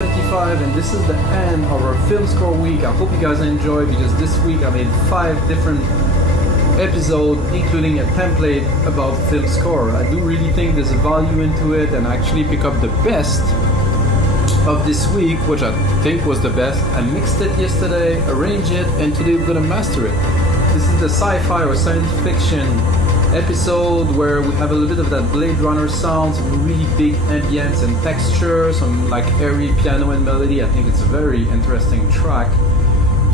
25, and this is the end of our film score week. I hope you guys enjoy, because this week I made 5 different episodes, including a template about film score. I do really think there's a value into it, and actually pick up the best of this week, which I think was the best. I mixed it yesterday, arranged it, and today we're gonna master it. This is the sci-fi or science fiction episode where we have a little bit of that Blade Runner sound, some really big ambience and texture, some like airy piano and melody. I think it's a very interesting track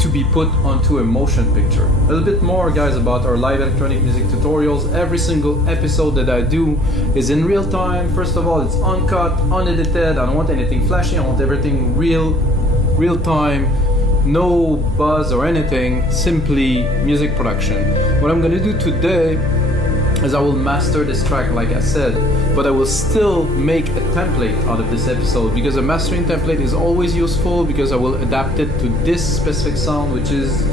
to be put onto a motion picture. A little bit more, guys, about our live electronic music tutorials. Every single episode that I do is in real time. First of all, it's uncut, unedited. I don't want anything flashy. I want everything real time. No buzz or anything, simply music production. What I'm gonna do today is I will master this track, like I said, but I will still make a template out of this episode, because a mastering template is always useful, because I will adapt it to this specific sound, which is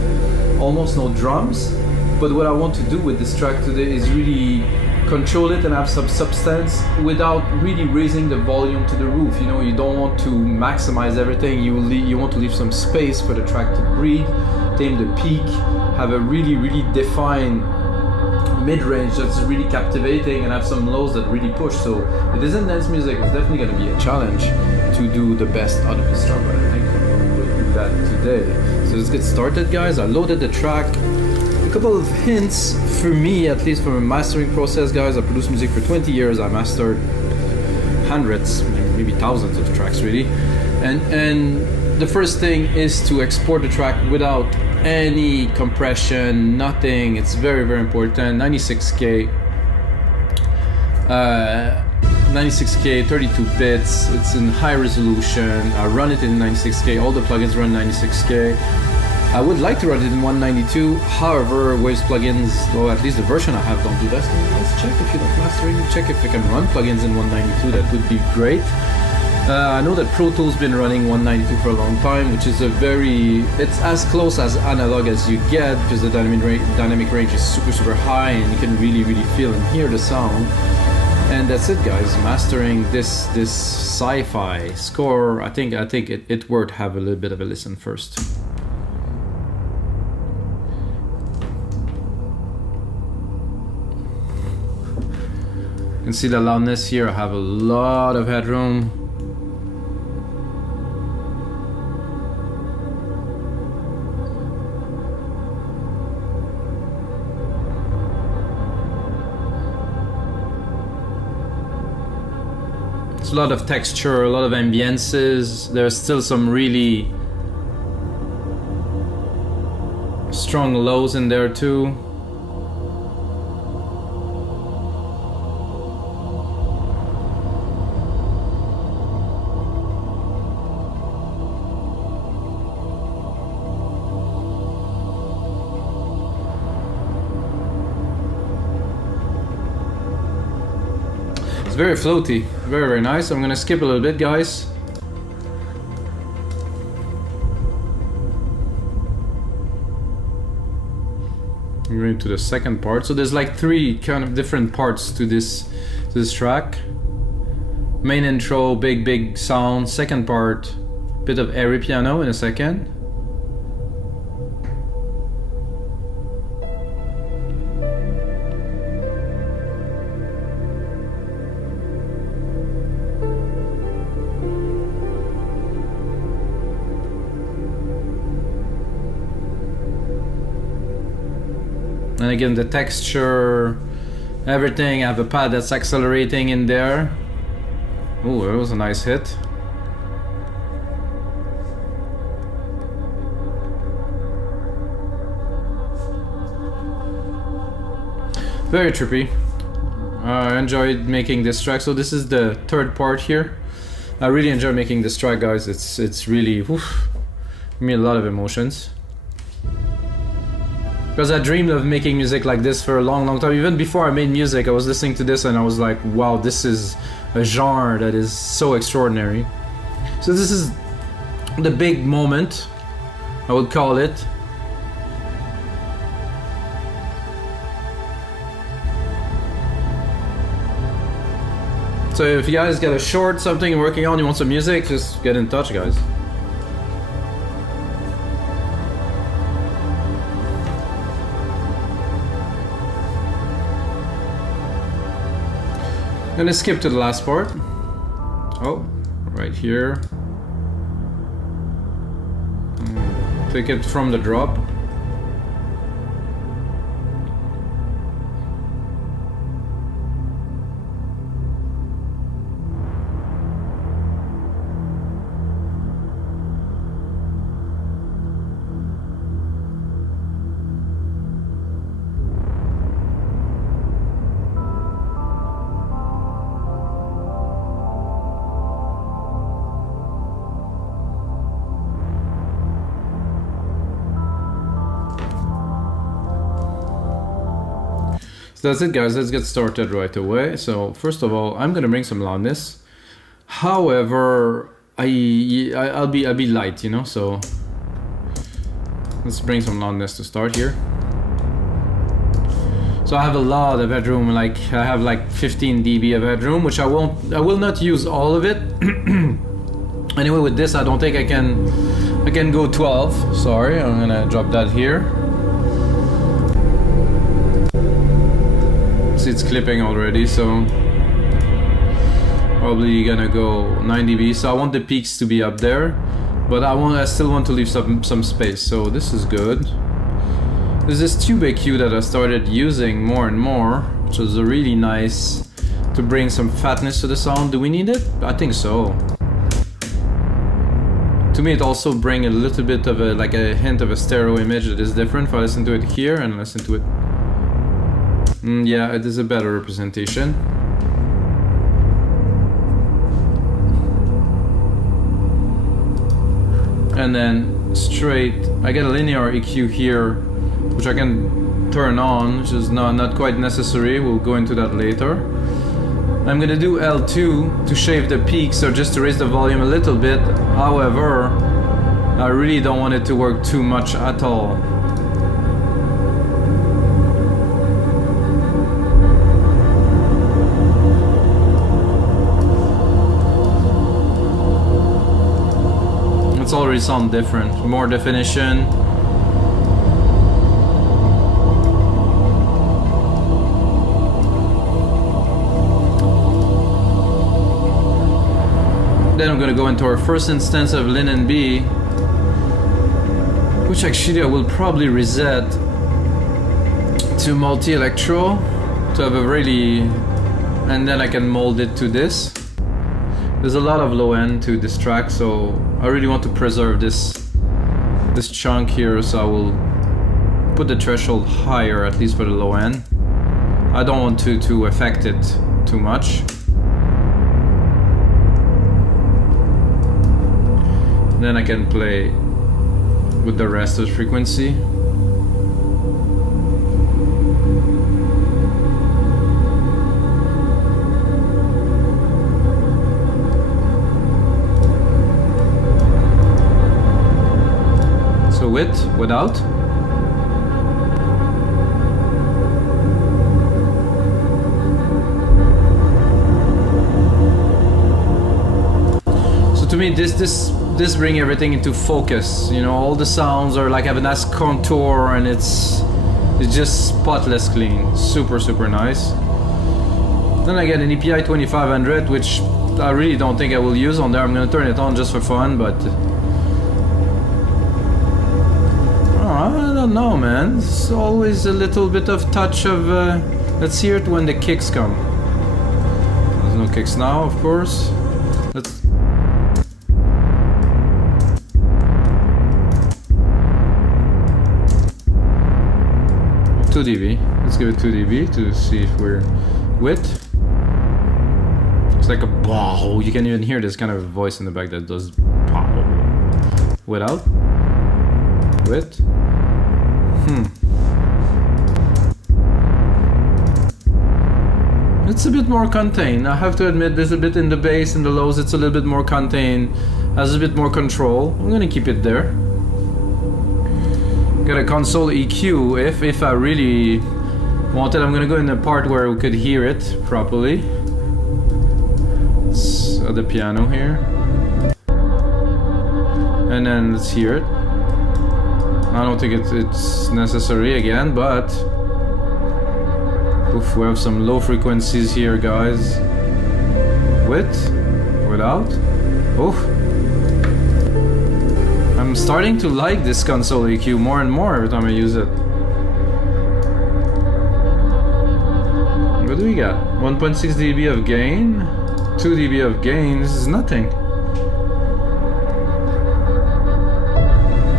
almost no drums. But what I want to do with this track today is really control it and have some substance without really raising the volume to the roof. You know, you don't want to maximize everything. You want to leave some space for the track to breathe, tame the peak, have a really defined mid-range that's really captivating, and have some lows that really push. So it isn't dance music. It's definitely going to be a challenge to do the best out of this track, but I think we'll do that today. So let's get started, guys. I loaded the track. A couple of hints for me, at least from a mastering process, guys. I produced music for 20 years. I mastered hundreds, maybe thousands of tracks, really. And the first thing is to export the track without any compression, nothing. It's very important. 96K, 32 bits. It's in high resolution. I run it in 96K. All the plugins run 96K. I would like to run it in 192. However, Waves plugins, or at least the version I have, don't do that. So let's check if you're not mastering. Check if I can run plugins in 192. That would be great. I know that Pro Tools been running 192 for a long time, which is it's as close as analog as you get, because the dynamic range is super high, and you can really feel and hear the sound. And that's it, guys. Mastering this sci-fi score, I think it worth have a little bit of a listen first. You can see the loudness here. I have a lot of headroom. A lot of texture, a lot of ambiences. There's still some really strong lows in there too. It's very floaty, very nice. I'm gonna skip a little bit, guys. I'm going to the second part. So there's like 3 kind of different parts to this track. Main intro, big sound. Second part, bit of airy piano in a second. And again, the texture, everything. I have a pad that's accelerating in there. Oh, that was a nice hit. Very trippy. I enjoyed making this track. So this is the third part here. I really enjoy making this track, guys. It's really, give me a lot of emotions. Because I dreamed of making music like this for a long time. Even before I made music, I was listening to this and I was like, wow, this is a genre that is so extraordinary. So this is the big moment, I would call it. So if you guys got a short something you're working on, you want some music, just get in touch, guys. I'm gonna skip to the last part. Oh, right here. Take it from the drop. So that's it, guys. Let's get started right away. So first of all, I'm gonna bring some loudness. However, I'll be light, you know. So let's bring some loudness to start here. So I have a lot of headroom. Like I have like 15 dB of headroom, which I will not use all of it. Anyway, with this, I don't think I can go 12. Sorry, I'm gonna drop that here. See, it's clipping already, so probably gonna go 9 dB. So I want the peaks to be up there, but I still want to leave some space. So this is good. There's this tube EQ that I started using more and more, which is really nice to bring some fatness to the sound. Do we need it? I think so. To me, it also brings a little bit of like a hint of a stereo image that is different. If I listen to it here and listen to it. Yeah, it is a better representation. And then straight, I get a linear EQ here, which I can turn on, which is not quite necessary. We'll go into that later. I'm gonna do L2 to shave the peaks, or just to raise the volume a little bit. However, I really don't want it to work too much at all. It's already sound different, more definition. Then I'm gonna go into our first instance of LINMB, which actually I will probably reset to multi-electro to have a really, and then I can mold it to this. There's a lot of low end to this track, so I really want to preserve this chunk here, so I will put the threshold higher, at least for the low end. I don't want to affect it too much. Then I can play with the rest of the frequency. With, without. So to me, this bring everything into focus. You know, all the sounds are like have a nice contour, and it's just spotless clean. Super nice. Then I get an EPI 2500, which I really don't think I will use on there. I'm gonna turn it on just for fun, but. I don't know, man. It's always a little bit of touch of. Let's hear it when the kicks come. There's no kicks now, of course. Let's. 2 dB. Let's give it 2 dB to see if we're with. It's like a bow. You can even hear this kind of voice in the back that does bow. Without. With. It's a bit more contained. I have to admit, there's a bit in the bass and the lows. It's a little bit more contained. Has a bit more control. I'm gonna keep it there. Got a console EQ. If I really want it, I'm gonna go in the part where we could hear it properly. at the piano here. And then let's hear it. I don't think it's necessary again, but oof, we have some low frequencies here, guys. With, without. Oof. I'm starting to like this console EQ more and more every time I use it. What do we got? 1.6 dB of gain, 2 dB of gain. This is nothing.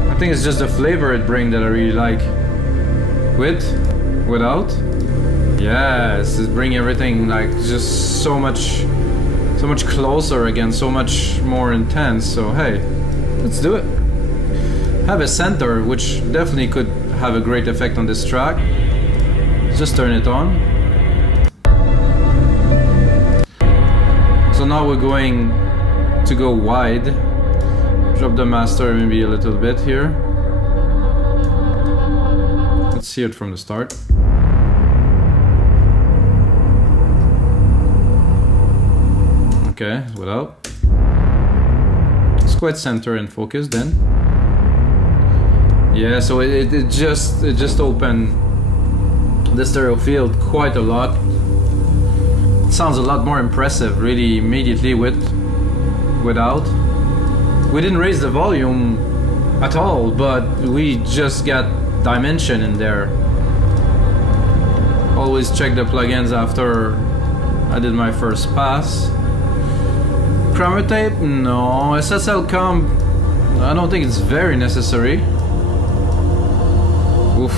I think it's just the flavor it brings that I really like. With, without. Yes, it's bringing everything like just so much closer again, so much more intense. So hey, let's do it. Have a center, which definitely could have a great effect on this track. Just turn it on. So now we're going to go wide. Drop the master maybe a little bit here. Let's see it from the start. Okay, without. It's quite center and focus then. Yeah, so it just opened the stereo field quite a lot. It sounds a lot more impressive really immediately without. We didn't raise the volume at all, but we just got dimension in there. Always check the plugins after I did my first pass. Chroma tape? No. SSL Comp? I don't think it's very necessary. Oof.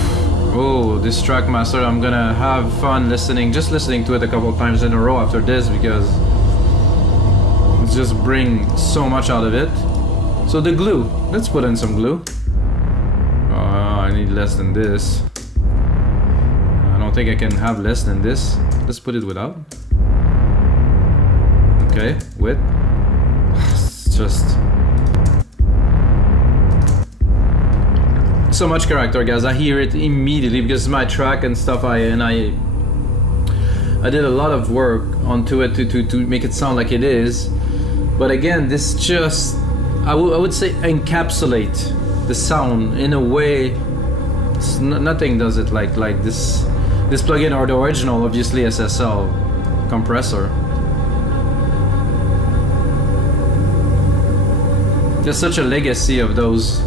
Oh, this track master, I'm gonna have fun just listening to it a couple of times in a row after this, because it's just bring so much out of it. So the glue, let's put in some glue. I need less than this. I don't think I can have less than this. Let's put it without. Okay, with. It's just so much character, guys. I hear it immediately because it's my track and stuff. I did a lot of work onto it to make it sound like it is. But again, this just I would say encapsulate the sound in a way. Nothing does it like this plugin or the original, obviously SSL compressor. There's such a legacy of those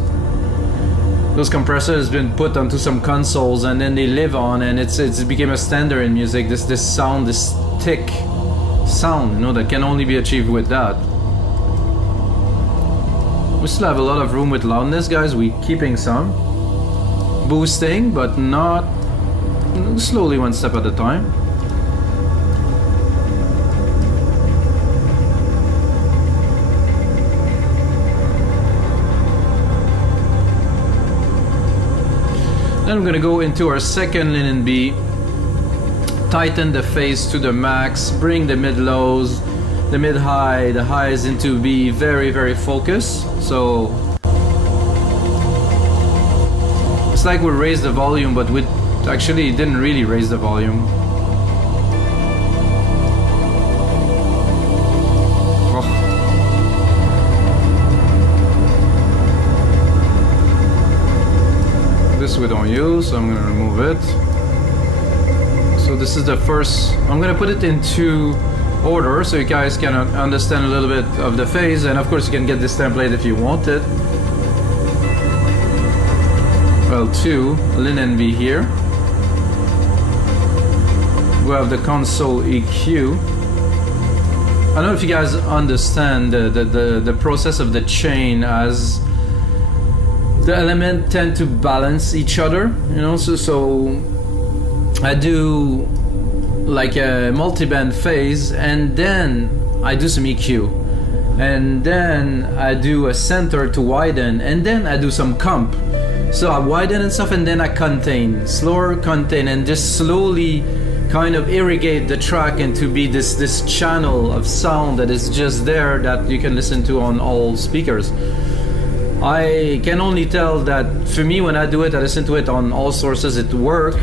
compressors been put onto some consoles and then they live on, and it became a standard in music. This sound, this thick sound, you know, that can only be achieved with that. We still have a lot of room with loudness, guys. We keeping some boosting, but not slowly, one step at a time. Then I'm gonna go into our second LINMB, tighten the phase to the max, bring the mid-lows, the mid-high, the highs into be very, very focused. So it's like we raised the volume, but we actually didn't really raise the volume. This we don't use, so I'm gonna remove it. So this is the first. I'm gonna put it into order so you guys can understand a little bit of the phase, and of course you can get this template if you want it. L2 LINMB here. We have the console EQ. I don't know if you guys understand the process of the chain, as the elements tend to balance each other, you know. So I do like a multi-band phase, and then I do some EQ, and then I do a center to widen, and then I do some comp. So I widen and stuff, and then I contain, slower contain, and just slowly kind of irrigate the track into be this channel of sound that is just there that you can listen to on all speakers. I can only tell that for me, when I do it, I listen to it on all sources, it works.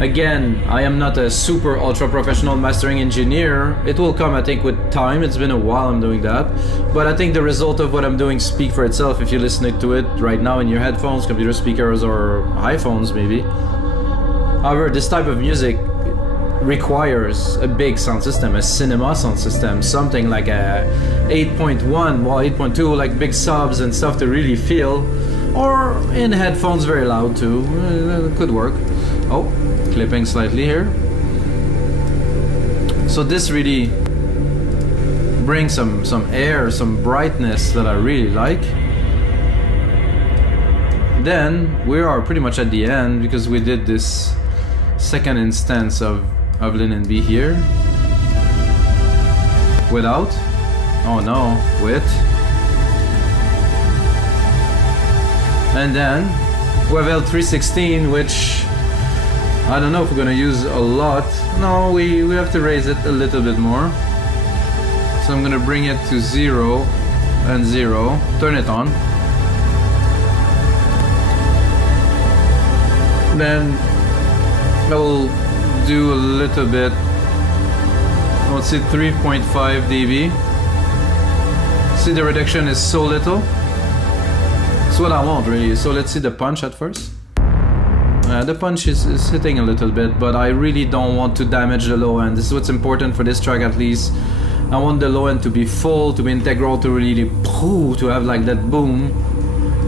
Again, I am not a super ultra professional mastering engineer. It will come, I think, with time. It's been a while I'm doing that. But I think the result of what I'm doing speak for itself if you're listening to it right now in your headphones, computer speakers, or iPhones maybe. However, this type of music requires a big sound system, a cinema sound system, something like a 8.1, well 8.2, like big subs and stuff to really feel. Or in headphones very loud too, it could work. Oh, clipping slightly here. So this really brings some air, some brightness that I really like. Then we are pretty much at the end because we did this second instance of LINMB here. Without. Oh no, with. And then we have L316, which I don't know if we're gonna use a lot. No, we have to raise it a little bit more. So I'm gonna bring it to 0 and 0. Turn it on. Then I will do a little bit. Let's see, 3.5 dB. See, the reduction is so little. It's what I want really. So let's see the punch at first. The punch is hitting a little bit, but I really don't want to damage the low end. This is what's important for this track at least. I want the low end to be full, to be integral, to really to have like that boom.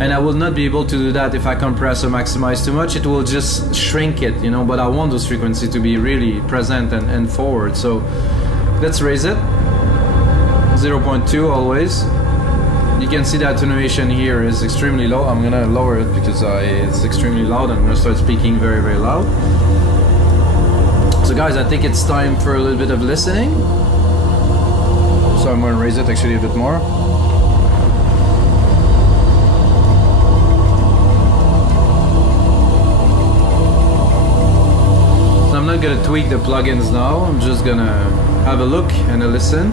And I will not be able to do that if I compress or maximize too much. It will just shrink it, you know, but I want those frequencies to be really present and forward. So let's raise it. 0.2 always. You can see the attenuation here is extremely low. I'm gonna lower it because it's extremely loud. I'm gonna start speaking very, very loud. So guys, I think it's time for a little bit of listening. So I'm gonna raise it actually a bit more. So I'm not gonna tweak the plugins now. I'm just gonna have a look and a listen.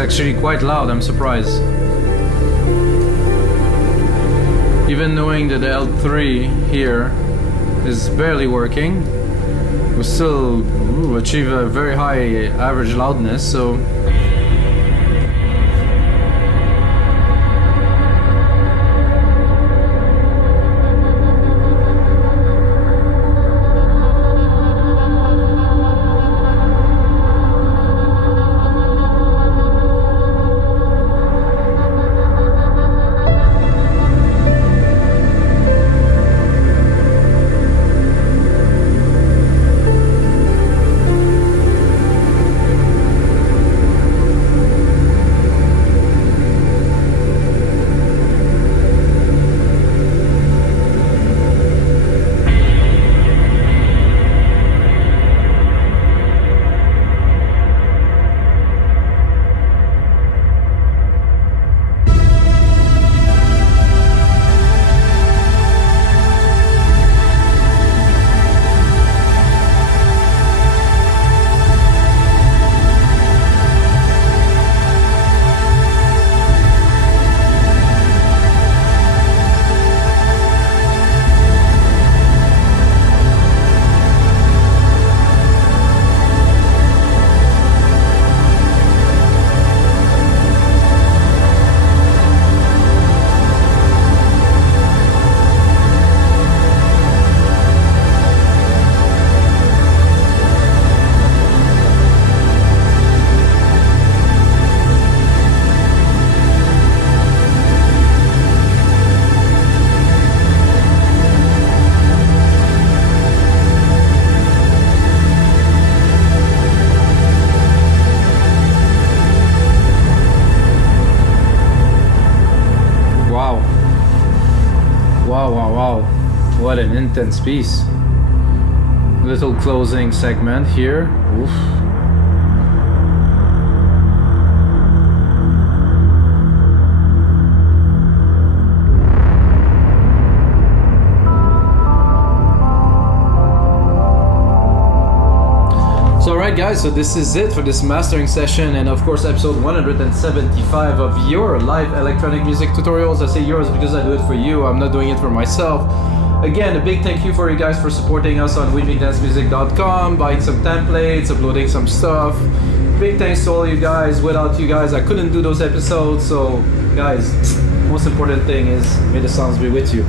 Actually quite loud, I'm surprised. Even knowing that the L3 here is barely working, we still achieve a very high average loudness, so Wow, wow, wow. What an intense piece. Little closing segment here. Oof. So alright guys, so this is it for this mastering session, and of course episode 175 of your live electronic music tutorials. I say yours because I do it for you, I'm not doing it for myself. Again, a big thank you for you guys for supporting us on winmigdancemusic.com, buying some templates, uploading some stuff. Big thanks to all you guys. Without you guys I couldn't do those episodes, so guys, most important thing is may the sounds be with you.